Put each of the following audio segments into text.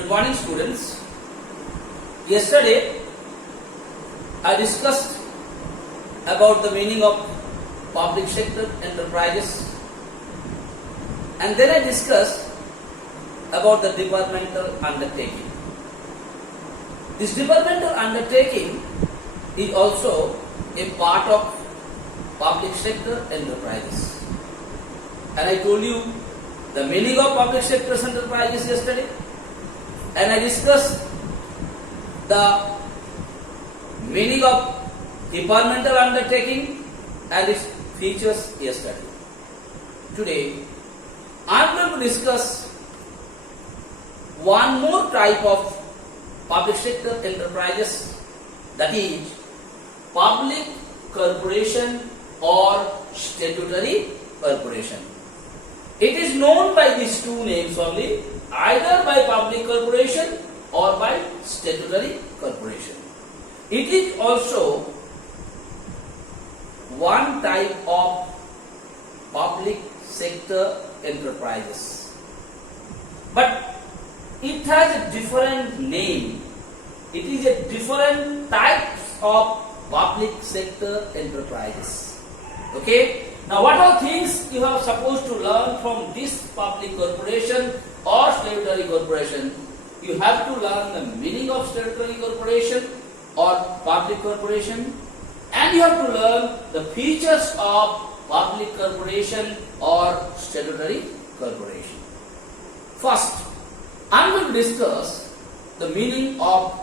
Good morning, students. Yesterday, I discussed about the meaning of public sector enterprises, and then I discussed about the departmental undertaking. This departmental undertaking is also a part of public sector enterprises. And I told you the meaning of public sector enterprises yesterday, and I discussed the meaning of departmental undertaking and its features yesterday. Today, I am going to discuss one more type of public sector enterprises, that is public corporation or statutory corporation. It is known by these two names only, either by public corporation or by statutory corporation. It is also one type of public sector enterprises, but it has a different name. It is a different types of public sector enterprises. Okay? Now, what are things you are supposed to learn from this public corporation or statutory corporation? You have to learn the meaning of statutory corporation or public corporation, and you have to learn the features of public corporation or statutory corporation. First, I am going to discuss the meaning of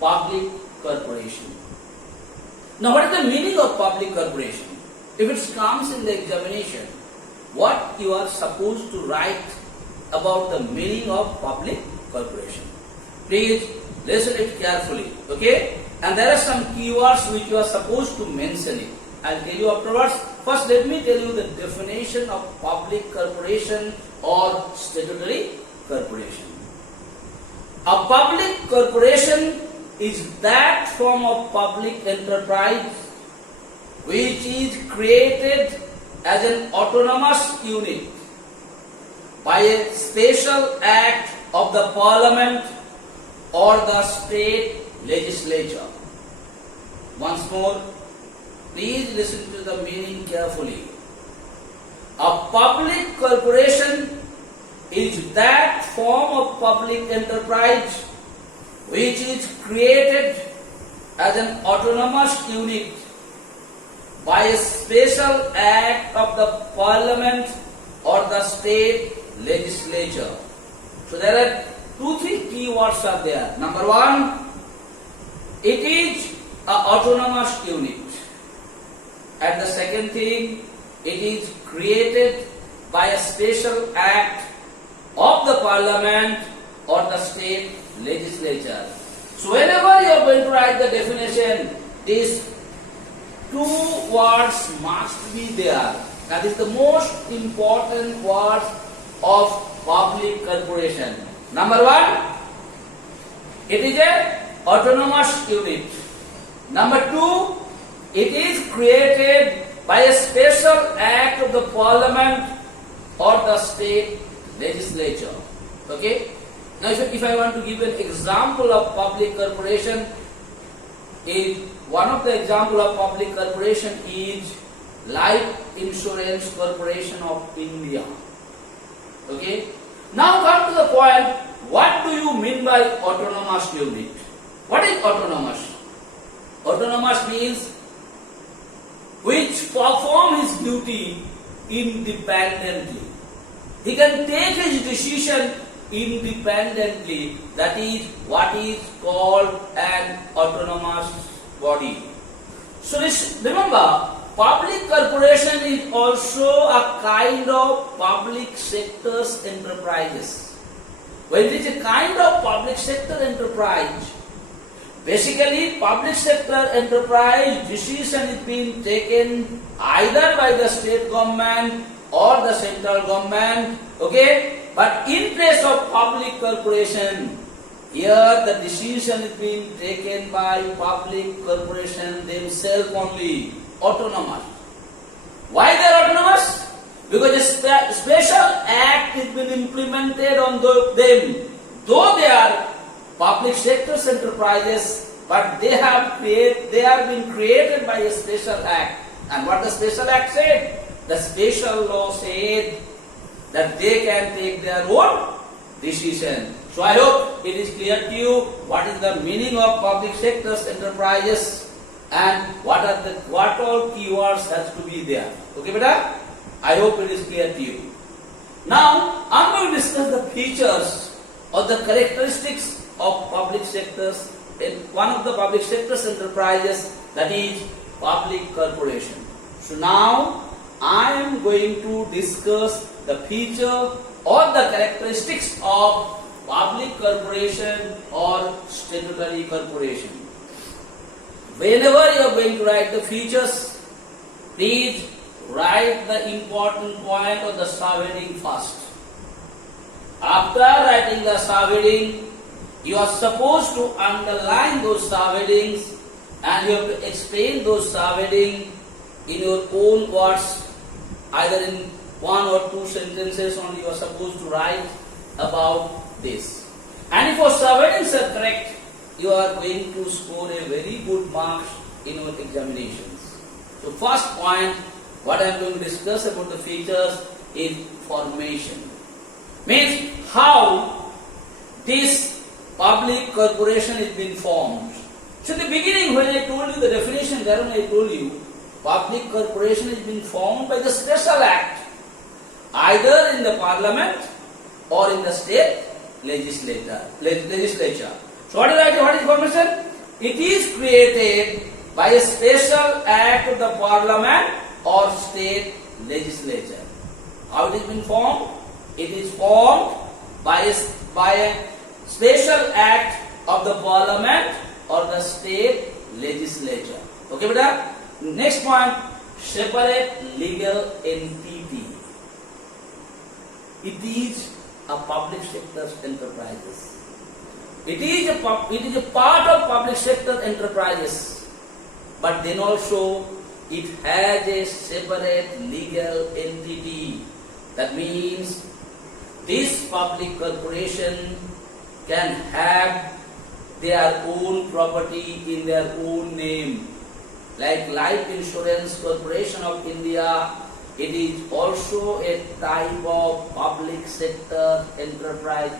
public corporation. Now, what is the meaning of public corporation? If it comes in the examination, what you are supposed to write about the meaning of public corporation? Please listen it carefully, okay? And there are some keywords which you are supposed to mention it. I'll tell you afterwards. First, let me tell you the definition of public corporation or statutory corporation. A public corporation is that form of public enterprise which is created as an autonomous unit by a special act of the parliament or the state legislature. Once more, please listen to the meaning carefully. A public corporation is that form of public enterprise which is created as an autonomous unit by a special act of the parliament or the state legislature. So there are 2-3 keywords are there. Number one, it is an autonomous unit. And the second thing, it is created by a special act of the parliament or the state legislature. So whenever you are going to write the definition, these two words must be there. That is the most important words of public corporation. Number one, it is an autonomous unit. Number two, it is created by a special act of the parliament or the state legislature. Okay? Now, if I want to give an example of public corporation, one of the example of public corporation is Life Insurance Corporation of India. Okay? Now come to the point, what do you mean by autonomous unit? What is autonomous? Autonomous means which perform his duty independently. He can take his decision independently. That is what is called an autonomous body. So remember, public corporation is also a kind of public sector's enterprises. When it is a kind of public sector enterprise, basically public sector enterprise decision is being taken either by the state government or the central government, okay? But in place of public corporation, here the decision is being taken by public corporation themselves only, autonomous. Why they are autonomous? Because a special act has been implemented on them. though they are public sector enterprises, but they have been created by a special act. And what the special act said? The special law said that they can take their own decision. So I hope it is clear to you what is the meaning of public sector enterprises and what all keywords has to be there. Okay, beta? I hope it is clear to you. Now I am going to discuss the features or the characteristics of public sectors in one of the public sector enterprises, that is public corporation. So now I am going to discuss the feature or the characteristics of public corporation or statutory corporation. Whenever you are going to write the features, please write the important point of the subheading first. After writing the subheading, you are supposed to underline those subheadings and you have to explain those subheadings in your own words, either in one or two sentences only you are supposed to write about this. And if your subheadings are correct, you are going to score a very good marks in your examinations. So first point, what I am going to discuss about the features is formation. Means how this public corporation is being formed. So in the beginning when I told you the definition, there when I told you public corporation is being formed by the special act, either in the parliament or in the state legislature. So what is formation? It is created by a special act of the parliament or state legislature. How it is being formed? It is formed by a special act of the parliament or the state legislature. Okay, beta? Next point, separate legal entity. It is a public sector enterprises. It is a part of public sector enterprises, but then also it has a separate legal entity. That means this public corporation can have their own property in their own name. Like Life Insurance Corporation of India, it is also a type of public sector enterprise.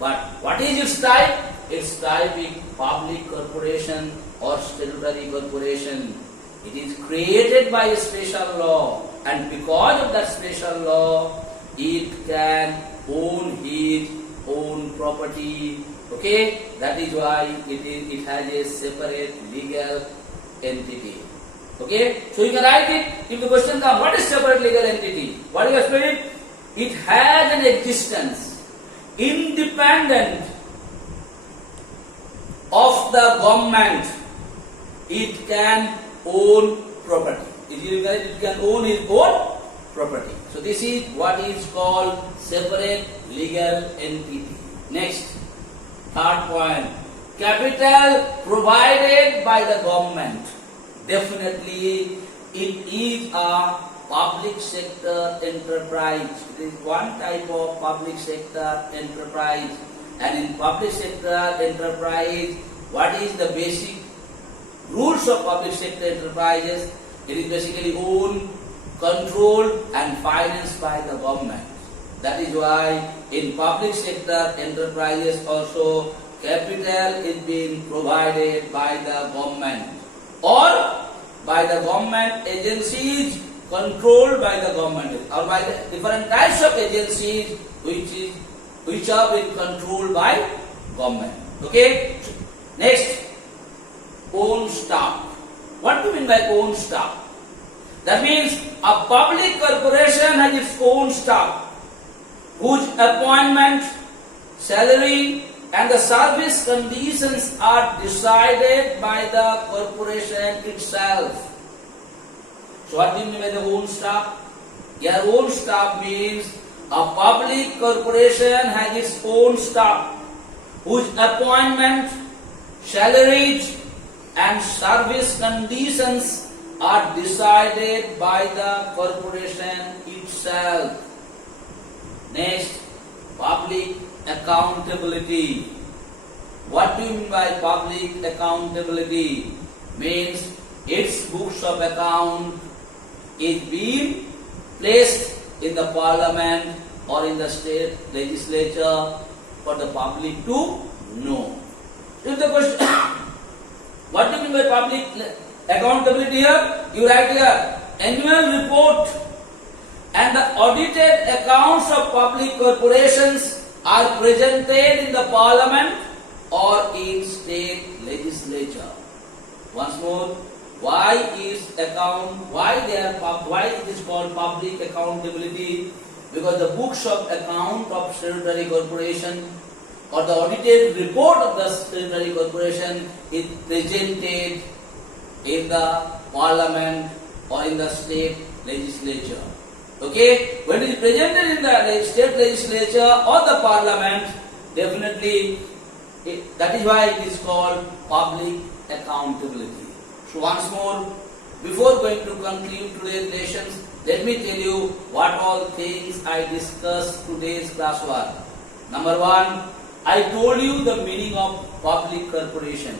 But what is its type? Its type is public corporation or statutory corporation. It is created by a special law, and because of that special law, it can own its own property. Okay, that is why it has a separate legal entity. Okay, so you can write it. If the question comes, what is separate legal entity? What do you explain it? It has an existence independent of the government. It can own property. It can own its own property. So this is what is called separate legal entity. Next, third point, capital provided by the government. Definitely it is a public sector enterprise. It is one type of public sector enterprise. And in public sector enterprise, what is the basic rules of public sector enterprises? It is basically owned, controlled and financed by the government. That is why in public sector enterprises also capital is being provided by the government or by the government agencies controlled by the government or by the different types of agencies which are being controlled by government. Okay. Next, own staff. What do you mean by own staff? That means a public corporation has its own staff whose appointment, salary and the service conditions are decided by the corporation itself. So what do you mean by the own staff? Your own staff means a public corporation has its own staff whose appointment, salaries and service conditions are decided by the corporation itself. Next, public accountability. What do you mean by public accountability? Means its books of account is being placed in the parliament or in the state legislature for the public to know. If the question, what do you mean by public accountability here? You write here, annual report and the audited accounts of public corporations are presented in the parliament or in state legislature. Once more, why it is called public accountability? Because the books of account of statutory corporation or the audited report of the statutory corporation is presented in the parliament or in the state legislature. Okay, when it is presented in the state legislature or the parliament, definitely that is why it is called public accountability. So once more, before going to conclude today's lessons, let me tell you what all things I discussed today's classwork. Number one, I told you the meaning of public corporation.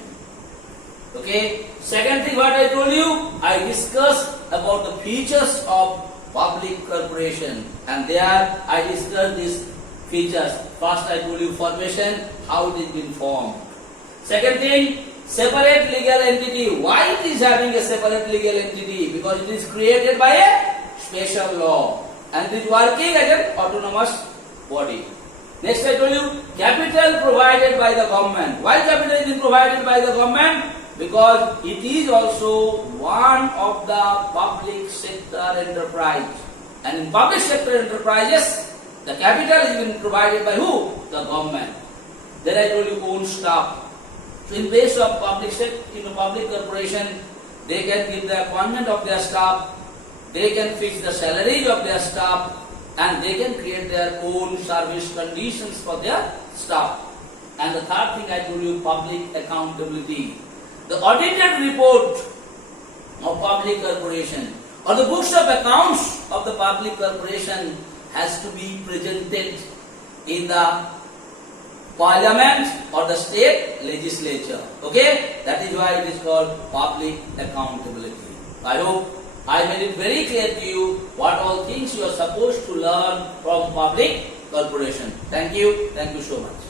Okay. Second thing, what I told you, I discussed about the features of public corporation, and there I discussed these features. First, I told you formation, how it is been formed. Second thing, separate legal entity. Why it is having a separate legal entity? Because it is created by a special law and it is working as an autonomous body. Next, I told you capital provided by the government. Why capital is provided by the government? Because it is also one of the public sector enterprise. And in public sector enterprises, the capital is being provided by who? The government. Then I told you own staff. So in case of public sector, public corporation, they can give the appointment of their staff, they can fix the salaries of their staff, and they can create their own service conditions for their staff. And the third thing I told you, public accountability. The audited report of public corporation or the books of accounts of the public corporation has to be presented in the parliament or the state legislature. Okay? That is why it is called public accountability. I hope I made it very clear to you what all things you are supposed to learn from public corporation. Thank you so much.